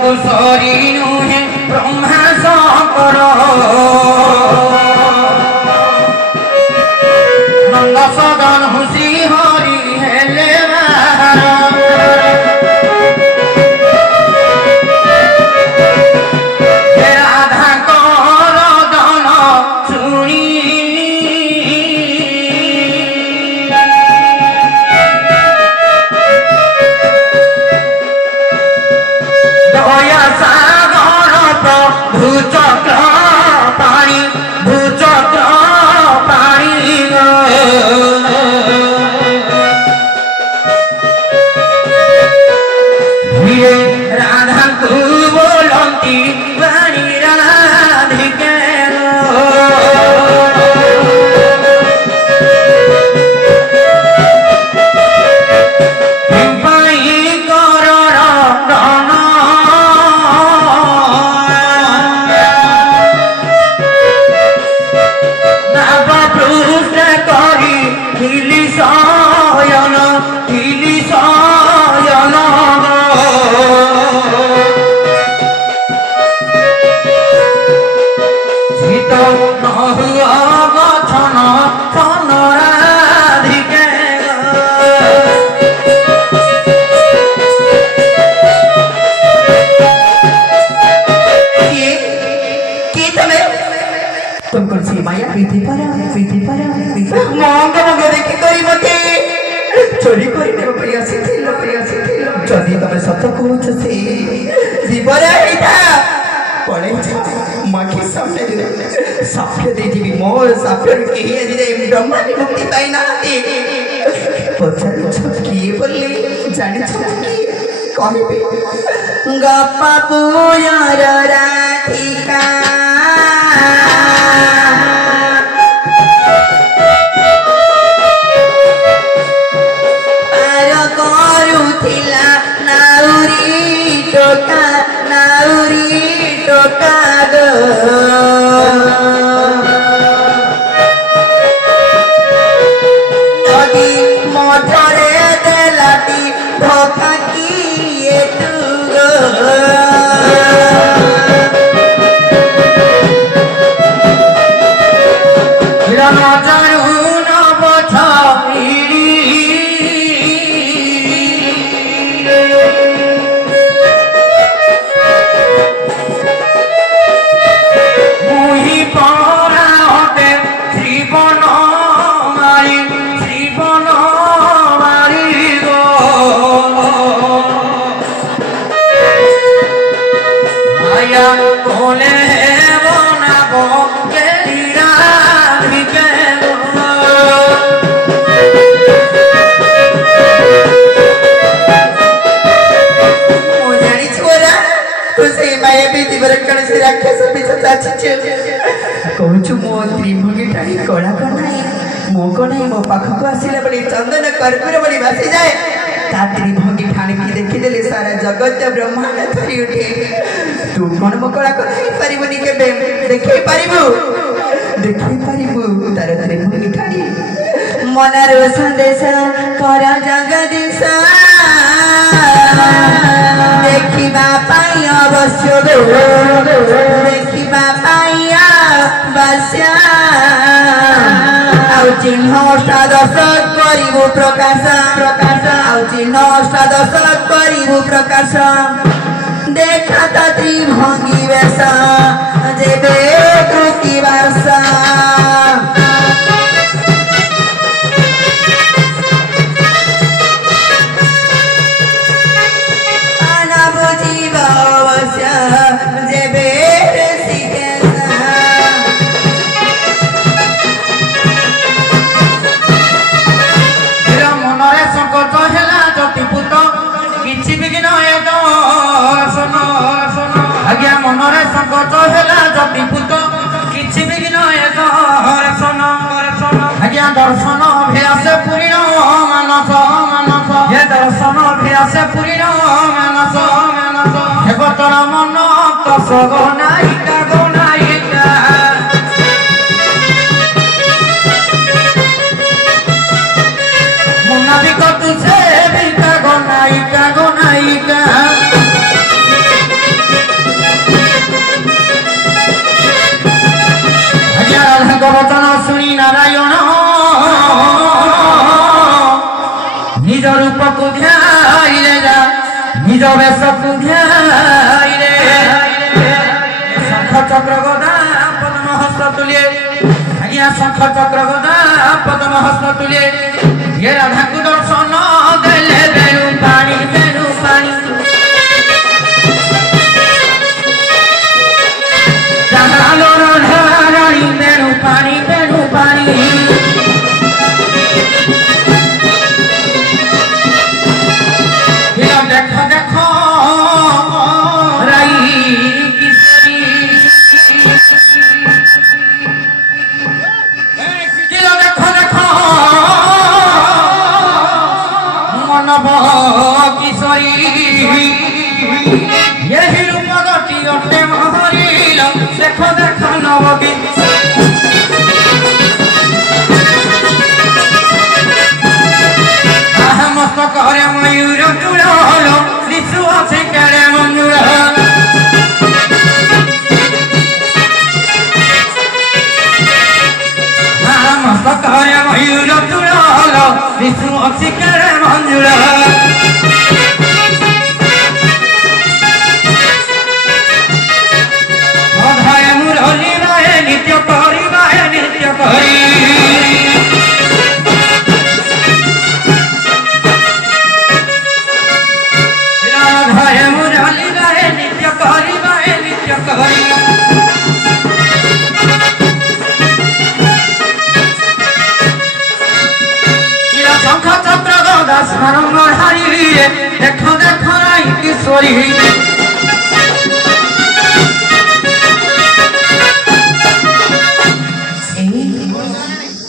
कुशरी नुहे ब्रह्मा शंकर नंद सदन हुसी हरि हेले राधा कर दन शुणी दया सागर भूचक्र पाणी भूचक्र पाणी राधा को बोलती वाणी राधिके चोरी कर जदि तुम सत कौच से जीवन पड़े मखी सामने साफ्य देवी मो साफ्य ब्रह्मा मुक्ति पाई ना पचार किए बोले जानी कहे गप्पा पुयर राधिका नाउरी टोका गो नदी मठरे देलाती धोखा किए तू गो न जानू न बछाई कहूँ मो त्रिभंगी टाणी कला मो कौन मो पाखक आसला बड़ी चंदन कर्पूर बड़ी भासी जाए ता त्रिभंगी ठाणी की देखीदे सारा जगत ब्रह्मांड थरी उठे तू कौन मो कला पारबुनि के देखे पारू तार त्रिभंगी ठाणी मनार संदेश कर जगदीश देखा अवश्य देखा चिन्ह अष्टादश करू प्रकाश चिन्ह अष्टादश करू प्रकाश देखा त्रिभंगी वेश जेबे कृतिवास मनरे संकट है जदीपूत किसी विघ्न आज्ञा दर्शन अभ्यास पूर्ण मानस हे दर्शन अभ्यास पूर्ण मानस हेतर मन तस गनायिका मुनाबिक तुझे गनायिका निज रूप को ध्याइले जा निज वेश को ध्याइले शंख चक्र गदा पद्म हस्त तुलिए आज्ञा शंख चक्र गदा पद्म हस्त तुलिए ये राधा को दर्शन देले बेणु पानी जहालो राधा रानी बेणु पानी देखो देखो राई किशोरी देखो देखो मनव किशोरी यही रूप गति अटे महरील देखो देखो नवगी मस्तक हरे मयूर चूड़ल शिशु अच्छे केड़े मंजूर मस्तक हरे मयूर चूड़ल शिशु अच्छे केड़े मंजूर अधाय मुरली बाहे नित्य करी शंख चक्र गदा सरंग हारी देखो देखो राई किशोरी